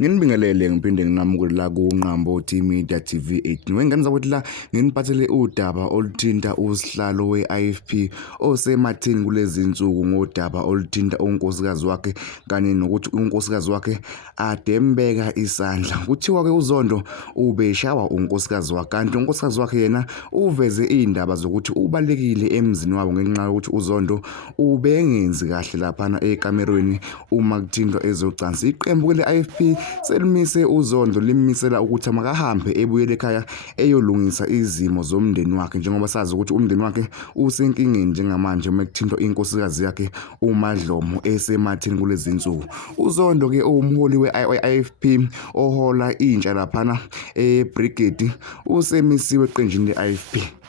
Nginibingelele ngiphinde nginamukele la kuNqambo Media TV 8. Ngengane ukuthi la nginiphathele udaba oluthinta usihlalo we-IFP osemathini kulezi insuku ngodaba oluthinta unkosikazi wakhe kanye nokuthi unkosikazi wakhe adembeka isandla. Kuthiwa ke uZondo ubeshawa unkosikazi wakhe kanti unkosikazi wakhe yena uveze izindaba zokuthi ubalekile emzini wabo ngenxa yokuthi uZondo ubengenzi kahle laphana ekamerweni uma kuthintwa ezocansi. Iqembu le-IFP selimise uZondo limisela ukuthi makahambe ebuyele ekhaya eyolungisa izimo zomndeni wakhe njengoba sazi ukuthi umndeni wakhe usenkingeni njengamanje mekuthintwa inkosikazi yakhe uMadlomo esemathini kulezi insuku. uZondo ke umholi we-IFP ohola intsha laphana ebrigade usemisiwe eqenjini le-IFP.